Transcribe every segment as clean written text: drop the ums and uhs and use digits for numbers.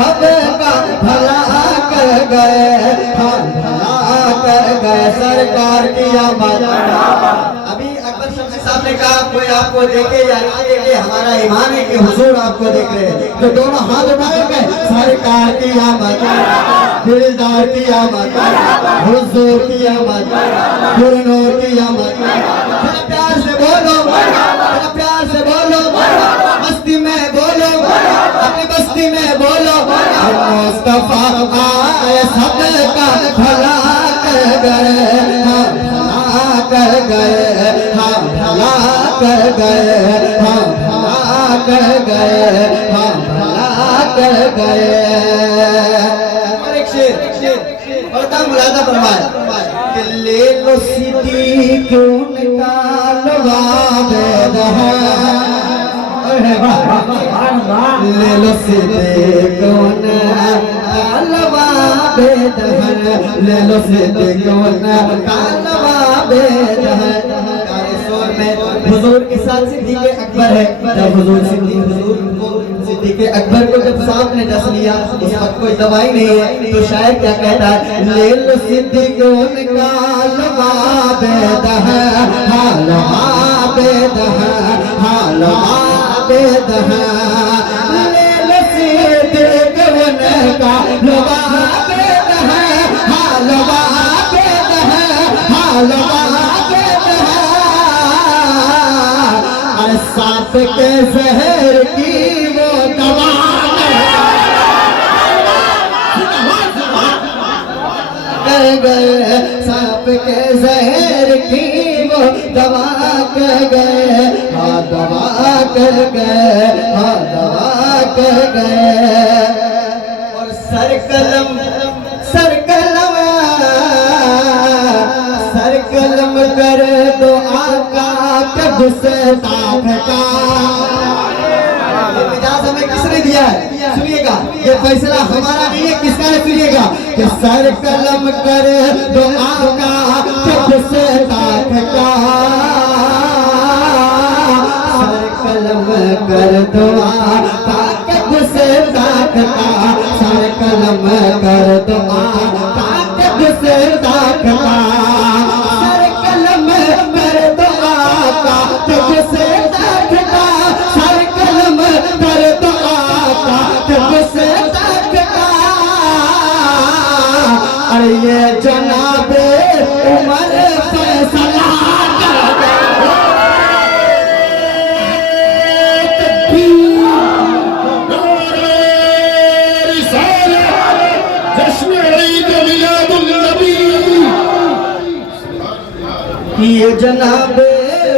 सबका भला कर गए, हाँ भला कर गए सरकार की आमद। अभी अकबर शफी साहब ने कहा कोई आपको देखे या ना देखे, हमारा ईमान है कि हुजूर आपको देख रहे हैं। तो दोनों हाथ उठाएंगे, सरकार की आमद, दिलदार की आमद, हुजूर की आमद, गुरनूर की आमद। थोड़ा प्यार से बोलो, थोड़ा प्यार से बोलो, मस्ती में बोलो, अपनी बस्ती में बोलो। मुस्तफा आए सबका भला कर गए, हाँ भला कर गए, हाँ भला कर गए, हाँ भला कर गए, हाँ भला कर गए। और एक शेर और मुलादा फरमाए कि ले लो सिद्दीक क्यों निकालवा बेदहा, ले लो सिद्दीक क्यों निकालवा बेदहन, ले लो सिद्दीक क्यों निकालवा बेदहन। हुजूर के साथ सिद्दीक़ अकबर है। जब हुजूर सिद्दीक़ अकबर को जब सांप ने डस लिया, उस वक्त कोई दवाई नहीं है, तो शायर क्या कहता है, ले लो सिद्दीक़ निकालवा बेदहन, हालवा बेदहन, हालवा बेदहन, ले लो सिद्दीक़ निकालवा बेदहन, हालवा बेदहन, हालवा सांप के जहर की वो दवा कर गए, सांप के जहर की वो दवा कर गए, हाँ दवा कर गए, हाँ दवा कर गए। और सर कलम कर दो आका के गुस्ताख का। ये मिजाज हमें किसने दिया है? सुनिएगा, ये फैसला हमारा नहीं है, किसका है? सुनिएगा कि सर कलम कर दो आका के गुस्ताख का, सर कलम कर दो आका के गुस्ताख का, सर कलम कर दो आका के गुस्ताख का, ये जनाबे उमर फैसला ये जनाबे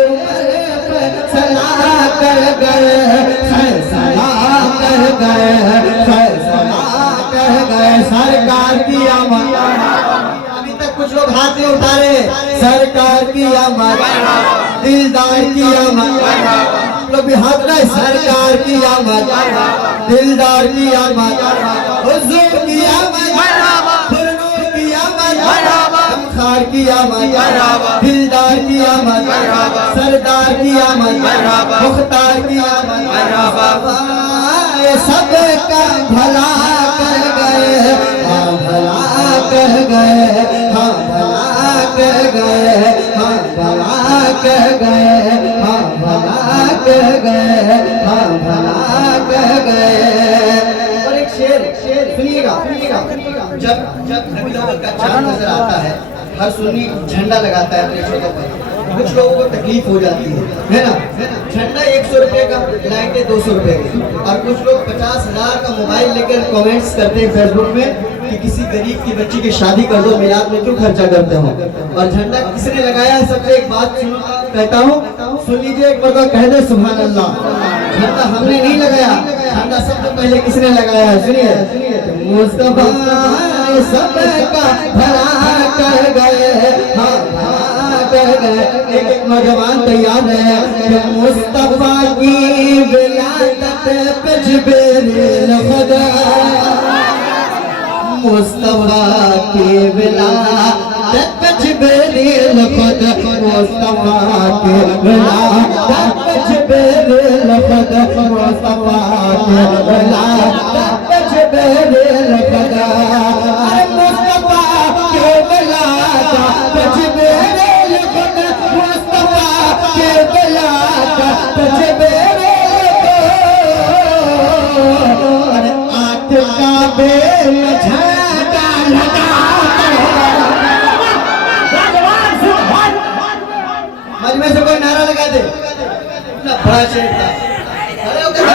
उमर फैसला कर गए, फैसला कर गए, फैसला कर गए सरकार की आमद। अभी तक कुछ लोग हाथ नहीं उठा रहे, सरकार की आमद, दिलदार की आमद। लोग भी हाथ उठाए, सरकार की आमद, दिलदार की आमद, हुजूर की आमद, गुरनूर की आमद, गमखार की आमद, दिलदार की आमद, सरदार की आमद, मुख्तार की आमद। सबका भला कर गए, हाँ भला कर गए, हाँ भला कर गए, हाँ भला कर गए, हाँ भला कर गए, हाँ भला कर गए। और एक शेर सुनिएगा, जब नबी लोगों का चांद नजर आता है, हर सुन्नी झंडा लगाता है अपने छतों पर, कुछ लोगों को तकलीफ हो जाती है ना? झंडा 100 रुपए का, लाइटें 200 रुपए की, और कुछ लोग 50,000 का मोबाइल लेकर कमेंट्स करते हैं फेसबुक में कि किसी गरीब की बच्ची की शादी कर दो, मिलाद में क्यों खर्चा करते हो। और झंडा किसने लगाया है? सबसे एक बात कहता हूँ, सुन लीजिए एक बार, कह दे सुभान अल्लाह। झंडा हमने नहीं लगाया, झंडा सबसे पहले किसने लगाया है? सुनिए, मुस्तफा सबका भला कर गए, हाँ भला कर गए। एक नौजवान तैयार है कि मुस्तफा की विलादत पे जिब्रील खुदा, मुस्तफा की विलादत पे जिब्रील खुद, मुस्तफा की विलादत पे जिब्रील खुद, मुस्तफा की विलादत पे जिब्रील काबे में झंडा लगा मजमे से कोई नारा लगा दे ना बड़ा शेर था अरे ओके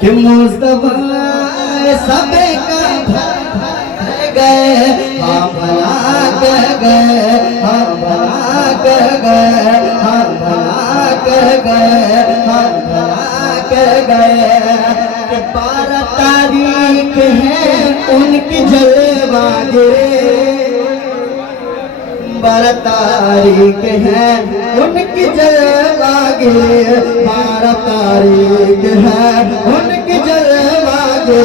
कि मुस्तफा सबे का गए हाँ भला कह गए हाँ भला कह गए हाँ भला कह गए हाँ भला कह गए कि 12 तारीख है उनकी जलवागे 12 तारीख है उनकी जलवागे 12 तारीख है उनकी जलवागे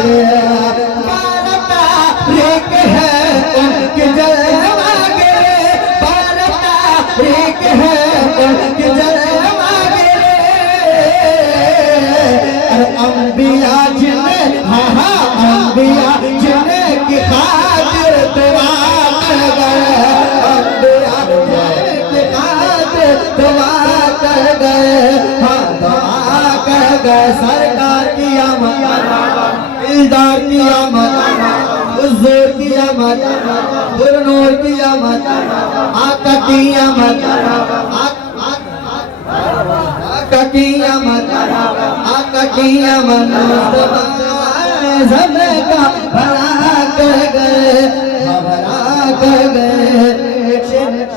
12 तारीख है उनकी जलवागे 12 तारीख है उनकी जलवागे अरे अंबिया जिन्हें हाँ हाँ अंबिया जिन्हें की खातिर दुआ कर गए अंबिया जिन्हें की खातिर दुआ कर गए हाँ दुआ कर गए सरकार की आमद दिलदार की आमद हुजूर की आमद हुजूर की आमद आका की आमद आका की आमद आका की आमद मुस्तफा समय का भला कर गए भला कर गए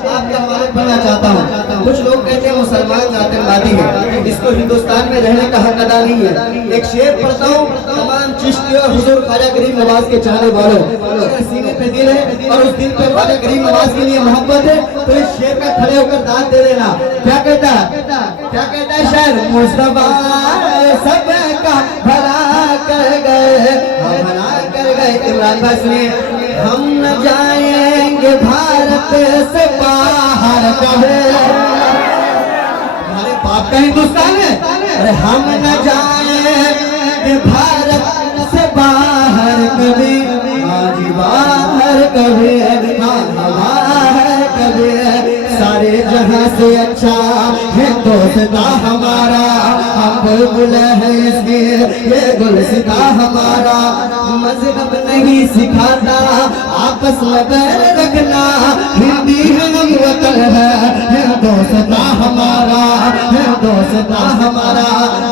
आपका हवाले पढ़ना चाहता हूँ कुछ लोग कहते हैं मुसलमान आतंकवादी है इसको हिंदुस्तान में रहने का हक अदा नहीं है एक शेर पढ़ता हूँ तमाम चिश्ती और हुजूर ख्वाजा गरीब नवाज के चाहने वालों अगर सीने पे दिल है और उस दिल पे ख्वाजा गरीब नवाज के लिए मोहब्बत है तो इस शेर का खड़े होकर दाद दे देना क्या कहता है शायर मुस्तफा सब का भला कर गए भला कर गए इमरान भाई सुनिए हम न जाएंगे भारत से बाहर कभी हमारे बाप का हिंदुस्तान है अरे हम न जाएंगे भारत से बाहर कभी आज बाहर कभी बाहर कभी सारे जहां से अच्छा हिंदुस्ता हमारा हम बुलबुल है इसके ये गुलसिता हमारा मजहब नहीं सिखाता आपस में बैर रखना हिंदी है वतन है हिंदुस्ता हमारा हिंदुस्ता हमारा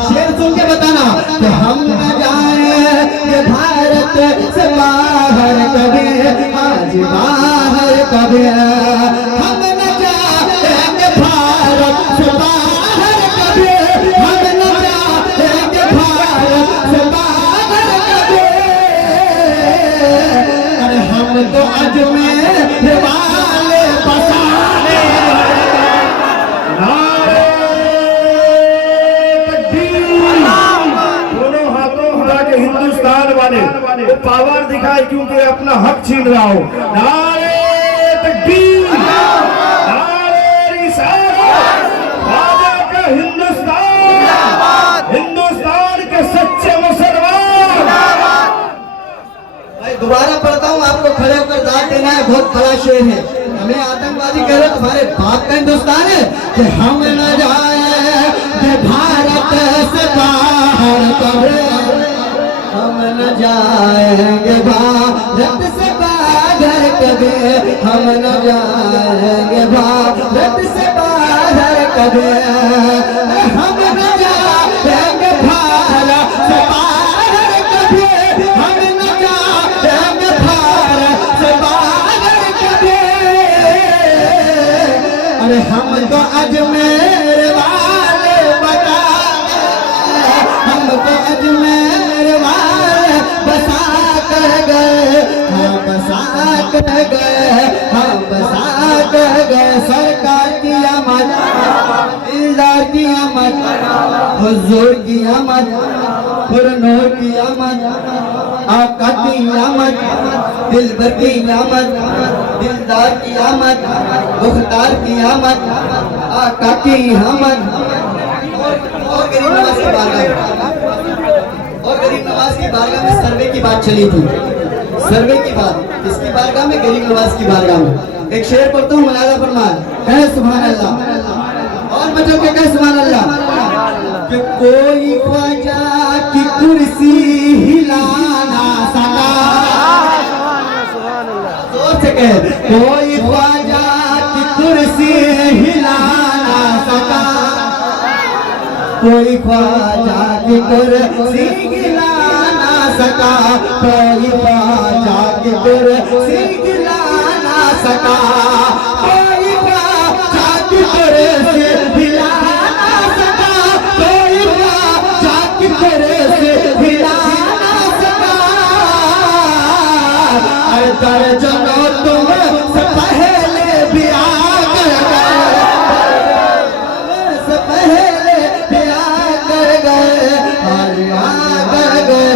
शेर सुन के बताना कि हम न जाए ये भारत से बाहर कभी आज बाहर कभी हम न जाएंगे भारत से बाहर कभी हम न जाएंगे भारत से बाहर कभी अरे हम तो अजमेर वाले बसाने दोनों हाथों उठा के हिंदुस्तान वाले वो पावर दिखाए क्योंकि अपना हक छीन रहा हो नारे तकबीर नारे रिसालत ख्वाजा का हिंदुस्तान के सच्चे मुसलमान भाई दोबारा पढ़ता हूँ आपको खड़े होकर दाद देना है बहुत बड़ा शेर है हमें आतंकवादी कह रहे तुम्हारे बाप का हिंदुस्तान है कि हम न जाए भारत से बाहर कभी हम न जाएंगे भारत से बाहर कभी हम न जाएंगे भारत से बाहर कभी हम न जाएंगे भारत से बाहर कभी हम न जाएंगे भारत से बाहर कभी अरे हम तो अजमेर वाले बता हमको अजमेर वाले बसा कर गए हाँ बसा कर गए हाँ बसा कर गए सरकार की आमद दिलदार की आमद हुजूर की आमद हुजूर की आमद आका की आमद दिलबर की आमद दिलदार की आमद मुख्तार की आमद आका की आमद और गरीब नवाज की बारगाह में सर्वे की बात चली थी। सर्वे की बात किसकी बारगाह में? गरीब नवाज की बारगाह में। एक शेर पढ़ता हूँ, मलाला फरमान है सुभान अल्लाह, और मतलब क्या कहे सुभान अल्लाह, कि कोई ख्वाजा की कुर्सी हिला ना सका, जोर से कहे, कोई ख्वाजा की कुर्सी हिला ना सका, कोई ख्वाजा की कुर्सी हिला ना सका, कोई ख्वाजा की कुर्सी हिला ना सका, कोई ख्वाजा की कुर्सी हिला ना सका, कोई ख्वाजा की कुर्सी हिला ना सका। अरे चलो तुम से पहले भी आ कर गए,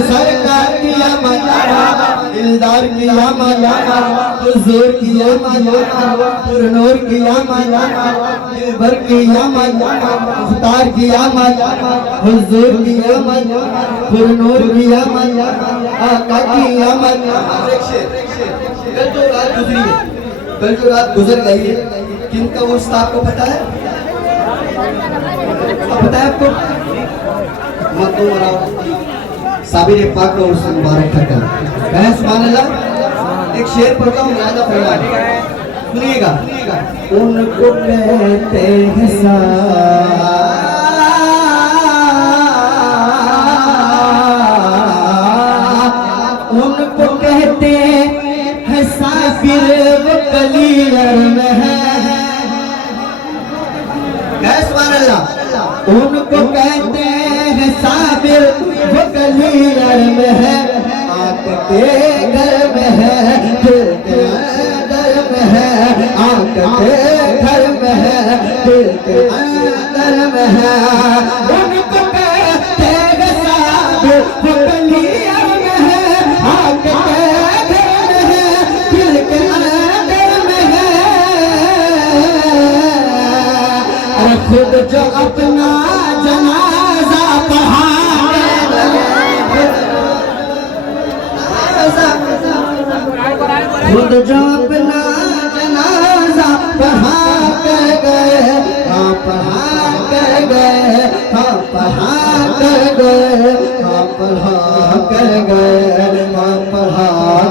सरकार किया मजारा, दिलदार किया मजारा, हुजूर किया मजारा, पुरनूर किया मजारा, दिलबर किया मजारा, मुख्तार किया मजारा, हुजूर किया मजारा, पुरनूर किया मजारा, आका किया मजारा। कल जो रात गुजरी है, कल जो रात गुजर गई है, किनका वो उस्ताद को पता है? पता है आपको? साबिर पाक को उससे मुबारक ठहरा। कहें सुभान अल्लाह। एक शेर पढ़ता हूँ, मलाला फरमान, सुनिएगा। उनको कहते हैं उनको कहते हैं साबिर, वो कलियर में है। सुभान अल्लाह। उनको कहते हैं साबिर, वो कलियर में है, आंख के घर में है, दिल के अंदर में है, आंख के घर में है, दिल के अंदर में है। उनको कहते हैं साबिर, वो कलियर में है, आंख के घर में है, दिल के अंदर में है। और खुद जो अपना जनाजा पढ़ा, खुद जो अपना जनाजा पढ़ा कर गए, हाँ पढ़ा कर गए, हाँ पढ़ा कर गए, हाँ पढ़ा कर गए, हाँ पढ़ा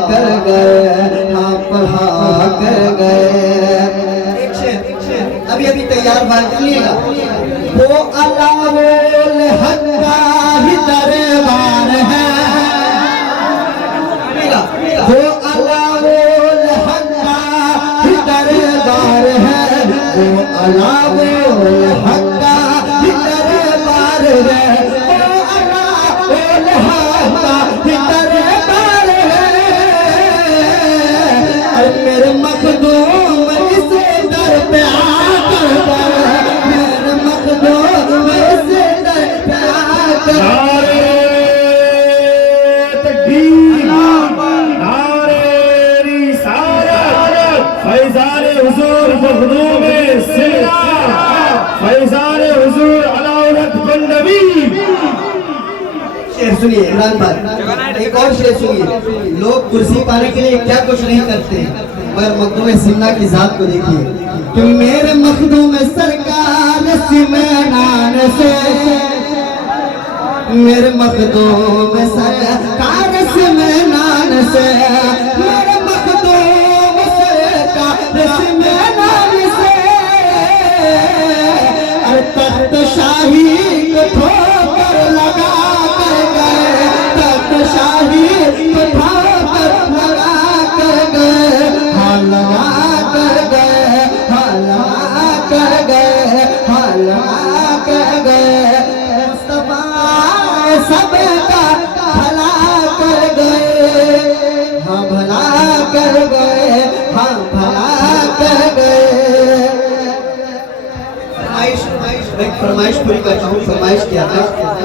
कर गए, हाँ पढ़ा कर गए। एक शेर अभी अभी तैयार बात सुनिएगा। वो अलाउल हक का ही दरबार है, वो अलाउल हक का ही दरबार है, वो अलाउल हक का ही दरबार है, वो अलाउल हक का ही दरबार है। अरे मेरे मखदूम इस दर पे आकर गए, मेरे मखदूम इस दर पे आकर नारे तकबीर, नारे रिसालत, फैज़ान हुजूर मखदूम सिला, फैज़ान हुजूर अलाउद्दीन गंडवी। शेर सुनिए इमरान भाई, एक और शेर सुनिए। लोग कुर्सी पाने के लिए क्या कुछ नहीं करते, मगर मखदूम सिन्ना की जात को देखिए कि मेरे मखदूम सरकार सिमनान से, मेरे मखदूम सरकार सिमनान से, मेरे मखदूम सरकार सिमनान से। अरे तख्त शाही को ठोकर लगा कर गए, तख्त शाही को ठोकर लगा कर गए, हाँ लगा कर गए, हाँ लगा कर गए, हाँ लगा कर गए। मुस्तफा सबका भला कर गए, हाँ भला कर गए, हाँ भला कर गए। एक फरमाइश पूरी करता हूँ। फरमाइश किया था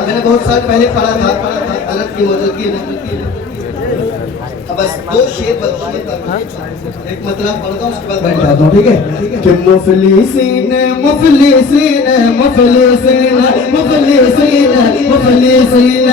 मैंने बहुत साल पहले पढ़ा था, अनंत की मौजूदगी में। अब बस 2 शेर बताने का एक मतलब पढ़ता हूँ, उसके बाद बैठ जाता हूँ, ठीक है? कि मुफलिसीन मुफलिसीन मुफलिसीन मुफलिसीन मुफलिसीन मुफलिसीन